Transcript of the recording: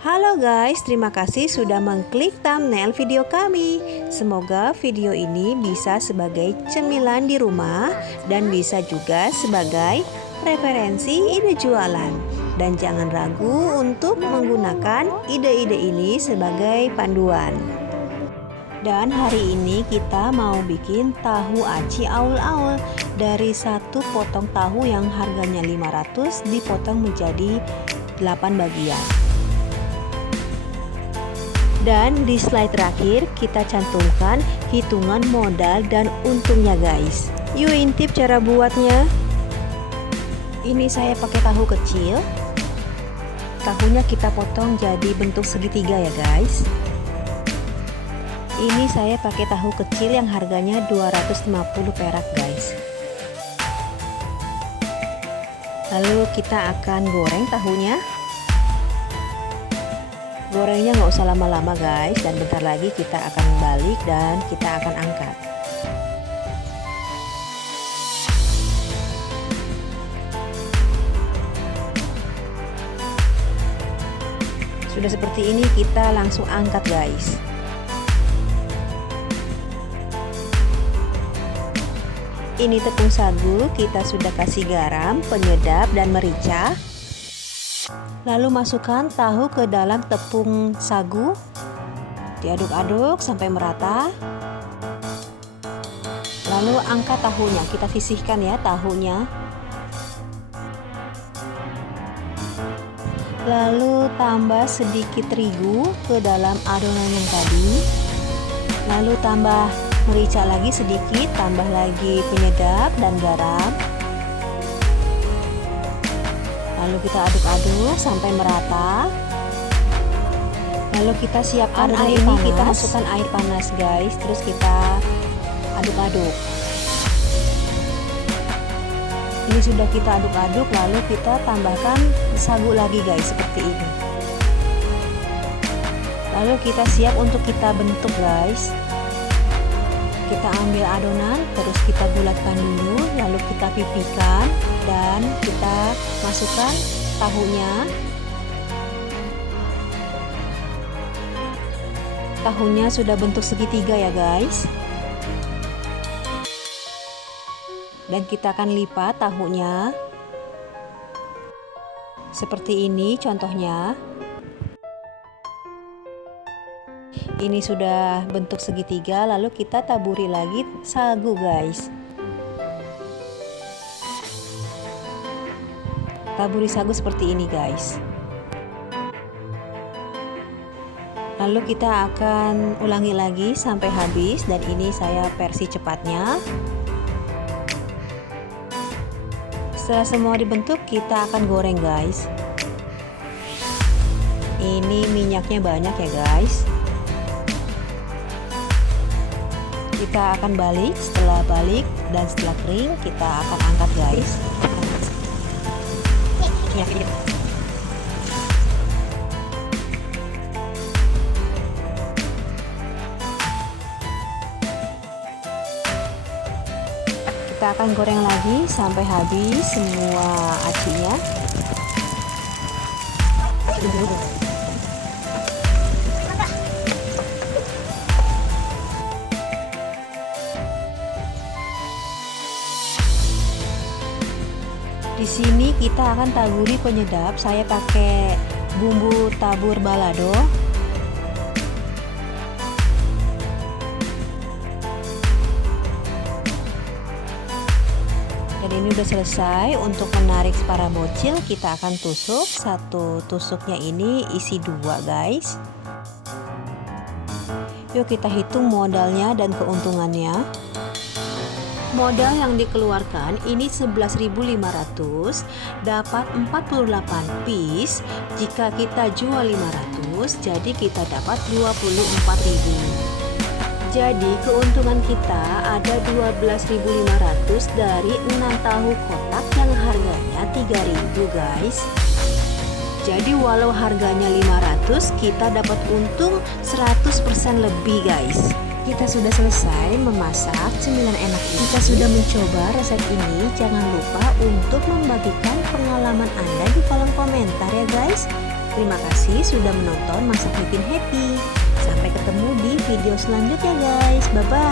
Halo guys, terima kasih sudah mengklik thumbnail video kami. Semoga video ini bisa sebagai cemilan di rumah dan bisa juga sebagai referensi ide jualan. Dan jangan ragu untuk menggunakan ide-ide ini sebagai panduan. Dan hari ini kita mau bikin tahu aci aul-aul. Dari satu potong tahu yang harganya 500 dipotong menjadi 8 bagian. Dan di slide terakhir kita cantumkan hitungan modal dan untungnya guys. Yuk intip cara buatnya. Ini saya pakai tahu kecil. Tahunya kita potong jadi bentuk segitiga ya guys. Ini saya pakai tahu kecil yang harganya 250 perak guys. Lalu kita akan goreng tahunya. Gorengnya nggak usah lama-lama guys, dan bentar lagi kita akan balik dan kita akan angkat. Sudah seperti ini, kita langsung angkat guys. Ini tepung sagu, kita sudah kasih garam, penyedap, dan merica. Lalu masukkan tahu ke dalam tepung sagu. Diaduk-aduk sampai merata. Lalu angkat tahunya, kita sisihkan ya tahunya. Lalu tambah sedikit terigu ke dalam adonan yang tadi. Lalu tambah merica lagi sedikit, tambah lagi penyedap dan garam. Lalu kita aduk-aduk sampai merata. Lalu kita siapkan air panas. Kita masukkan air panas guys, terus kita aduk-aduk. Ini sudah kita aduk-aduk, lalu kita tambahkan sagu lagi guys, seperti ini. Lalu kita siap untuk kita bentuk guys. Kita ambil adonan, terus kita bulatkan dulu, lalu kita pipihkan dan kita masukkan tahunya. Tahunya sudah bentuk segitiga ya guys. Dan kita akan lipat tahunya. Seperti ini contohnya. Ini sudah bentuk segitiga, lalu kita taburi lagi sagu guys. Taburi sagu seperti ini guys. Lalu kita akan ulangi lagi sampai habis, dan ini saya versi cepatnya. Setelah semua dibentuk, kita akan goreng guys. Ini minyaknya banyak ya guys. Kita akan balik, setelah balik dan setelah kering kita akan angkat guys. Kita akan goreng lagi sampai habis semua acinya. Di sini kita akan taburi penyedap. Saya pakai bumbu tabur balado. Dan ini udah selesai. Untuk menarik para bocil, kita akan tusuk. Satu tusuknya ini isi 2 guys. Yuk kita hitung modalnya dan keuntungannya. Modal yang dikeluarkan ini 11.500, dapat 48 piece. Jika kita jual 500, jadi kita dapat 24.000. Jadi keuntungan kita ada 12.500 dari 6 tahu kotak yang harganya 3.000 guys. Jadi walau harganya 500, kita dapat untung 100% lebih guys. Kita sudah selesai memasak cemilan enak ini. Jika sudah mencoba resep ini, jangan lupa untuk membagikan pengalaman Anda di kolom komentar ya guys. Terima kasih sudah menonton Masak Bikin Happy. Sampai ketemu di video selanjutnya guys. Bye-bye.